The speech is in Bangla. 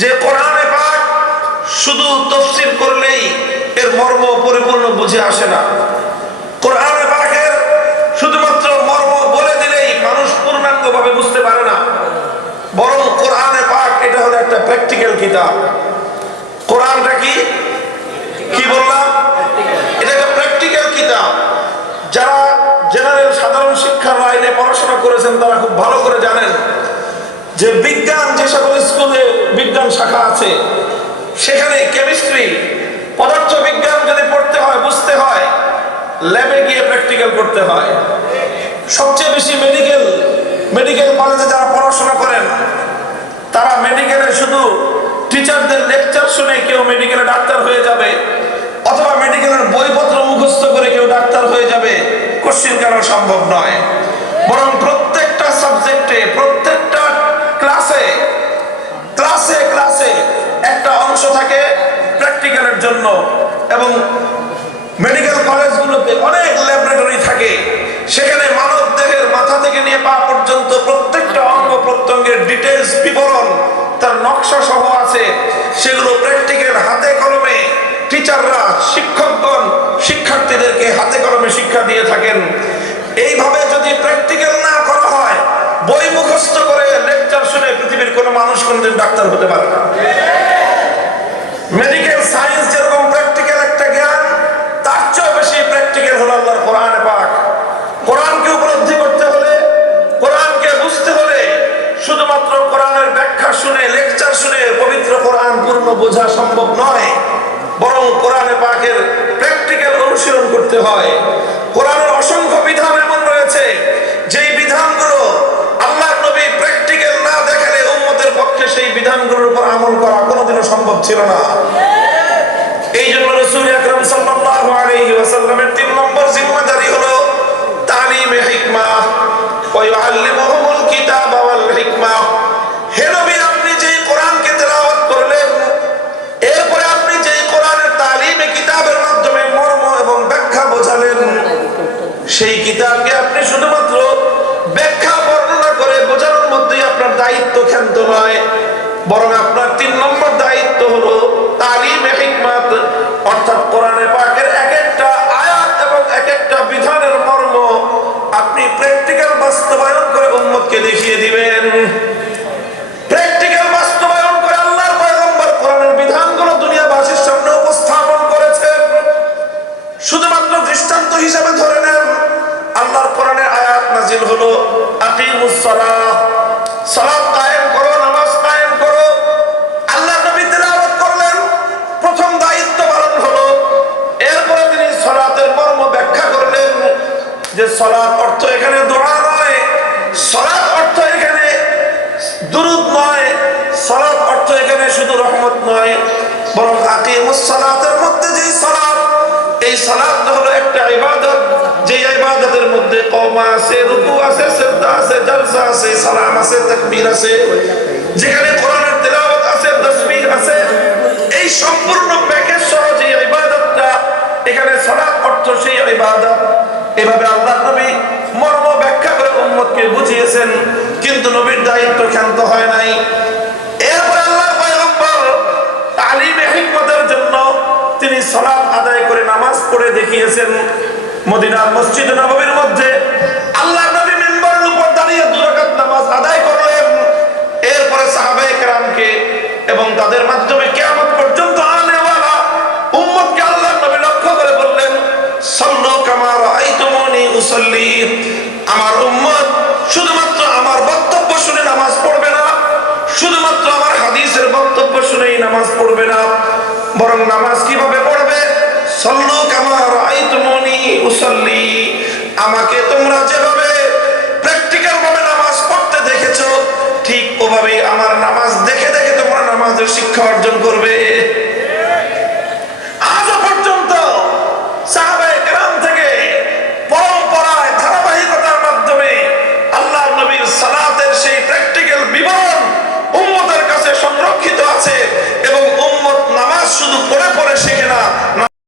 যে কোরআনে পাক শুধু তাফসীর করলেই এর মর্ম পরিপূর্ণ বুঝে আসে না। কোরআনে পাকের শুধুমাত্র মর্ম বলে দিলেই মানুষ পূর্ণাঙ্গভাবে বুঝতে পারে না, বরং কোরআনে পাক এটা হলো একটা প্র্যাকটিক্যাল কিতাব। কোরআনটা কি বললাম? এটা একটা প্র্যাকটিক্যাল কিতাব। যারা জেনারেল সাধারণ শিক্ষার লাইনে পড়াশোনা করেছেন তারা খুব ভালো করে জানেন যে বিজ্ঞান, যে সকল স্কুলে বিজ্ঞান শাখা আছে সেখানে কেমিস্ট্রি, পদার্থ বিজ্ঞান যদি পড়তে হয়, বুঝতে হয়, ল্যাবে গিয়ে প্র্যাকটিক্যাল করতে হয়। সবচেয়ে বেশি মেডিকেল কলেজে যারা পড়াশোনা করেন তারা মেডিকেলে শুধু টিচারদের লেকচার শুনে কেউ মেডিকেলে ডাক্তার হয়ে যাবে, অথবা মেডিকেলের বইপত্র মুখস্থ করে কেউ ডাক্তার হয়ে যাবে, কোশ্চিন কেন সম্ভব নয়। বরং প্রত্যেকটা সাবজেক্টে, প্রত্যেকটা ক্লাসে একটা অংশ থাকে প্র্যাকটিক্যালের জন্য। এবং মেডিকেল কলেজগুলোতে অনেক ল্যাবরেটরি থাকে, সেখানে মানব দেহের মাথা থেকে নিয়ে পা পর্যন্ত প্রত্যেকটা অঙ্গ প্রত্যঙ্গের ডিটেইলস, বিবরণ, তার নকশা সহ আছে। সেগুলো প্র্যাকটিক্যাল হাতে কলমে টিচাররা, শিক্ষকগণ শিক্ষার্থীদেরকে হাতে কলমে শিক্ষা দিয়ে থাকেন। এইভাবে যদি প্র্যাকটিক্যাল না করা হয়, বই মুখস্থ করে লেকচার শুনে পৃথিবীর কোনো মানুষ কোনদিন ডাক্তার হতে পারে না। মেডিকেল সায়েন্স যেরকম প্র্যাকটিক্যাল একটা জ্ঞান, তার চেয়ে বেশি প্র্যাকটিক্যাল হলো আল্লাহর কোরআনে পাক। কোরআনকে উপলব্ধি করতে হলে, কোরআনকে বুঝতে হলে শুধুমাত্র কোরআনের ব্যাখ্যা শুনে, লেকচার শুনে পবিত্র কোরআন পূর্ণ বোঝা সম্ভব নয়, বরং কোরআনে পাকের প্র্যাকটিক্যাল অনুশীলন করতে হয়। কোরআনের অসংখ্য বিধান এমন রয়েছে যেই বিধানগুলো আল্লাহর নবী প্র্যাকটিক্যাল না দেখালে উম্মতের পক্ষে সেই বিধানগুলোর উপর আমল করা কোনোদিনও সম্ভব ছিল না। এই জন্য রাসূল আকরাম সাল্লাল্লাহু আলাইহি ওয়াসাল্লামের 3 নম্বর জিম্মাদারি হলো তালিমে হিকমাহ ওয়া ইউআল্লিমুহুমুল কিতাবা ওয়াল হিকমাহ। হে নবী, আপনি যে কোরআনকে তেলাওয়াত করলেন, এরপরে আপনি যে কোরআনের তালিমে কিতাবের মাধ্যমে মর্ম এবং ব্যাখ্যা বোঝালেন, সেই কিতাবকে আপনি শুধুমাত্র ব্যাখ্যা বর্ণনা করে বোঝানোর মধ্যেই আপনার দায়িত্ব ক্ষান্ত নয়, বরং আপনার 3 নম্বর দায়িত্ব হলো তালিমে হিকমত, অর্থাৎ কোরআনে পাকের এক একটা আয়াত এবং এক একটা বিধানের মর্ম আপনি প্র্যাকটিক্যাল বাস্তবায়ন করে উম্মতকে দেখিয়ে দিবেন। প্র্যাকটিক্যাল বাস্তবায়ন করে আল্লাহর পয়গম্বর কোরআনের বিধানগুলো দুনিয়াবাসীর সামনে উপস্থাপন করেছেন। শুধুমাত্র দৃষ্টান্ত হিসেবে ধরে নেন, আল্লাহর কোরআনের আয়াত নাজিল হলো আকিমুস সালাহ, সালাত কায়েম করো, নামাজ কায়েম করো। আল্লাহর নবী তেলাওয়াত করলেন, প্রথম দায়িত্ব পালন হলো। এরপরে তিনি সালাতের মর্ম ব্যাখ্যা করলেন যে সালাত অর্থ এখানে দোয়া নয়, সালাত অর্থ এখানে দুরূদ নয়, সালাত অর্থ এখানে শুধু রহমত নয়, বরং আকিমুস সালাতের মধ্যে যেই সালাত, এই সালাত হলো একটা ইবাদত, যে ইবাদতের মধ্যে কওমা আছে, রুকু আছে, সিজদা আছে, জালসা আছে, সালাম আছে, তাকবীর আছে, যেখানে কোরআনের তেলাওয়াত আছে, তাসবিহ আছে, এই সম্পূর্ণ প্যাকেজ সহ যে ইবাদতটা, এখানে সালাত অর্থ সেই ইবাদত। এভাবে আল্লাহর নবী মর্ম ব্যাখ্যা করে উম্মতকে বুঝিয়েছেন, কিন্তু নবীর দায়িত্ব ক্ষান্ত হয় নাই। এরপর আল্লাহর পয়গম্বর তালিমে হিকমতের জন্য তিনি সালাত আদায় করে নামাজ পড়ে দেখিয়েছেন। মদিনার মসজিদ নববীর মধ্যে আল্লাহর নবী মিম্বরের উপর দাঁড়িয়ে 2 রাকাত নামাজ আদায় করলেন। এরপরে সাহাবায়ে কেরামকে এবং তাদের মাধ্যমে কিয়ামত পর্যন্ত আনেওয়ালা উম্মতকে আল্লাহর নবী লক্ষ্য করে বললেন, সাল্লু কামা রাআইতুমুনি উসাল্লি। আমার উম্মত শুধুমাত্র আমার বক্তব্য শুনে নামাজ পড়বে না, শুধুমাত্র আমার হাদিসের বক্তব্য শুনেই নামাজ পড়বে না, বরং নামাজ কিভাবে পড়বে? সাল্লু কামা রাআইতুমুনি উসাল্লি। আমাকে তোমরা যেভাবে প্র্যাকটিক্যাল ভাবে নামাজ পড়তে দেখেছো, ঠিক ওভাবেই আমার নামাজ দেখে দেখে তোমরা নামাজের শিক্ষা অর্জন করবে।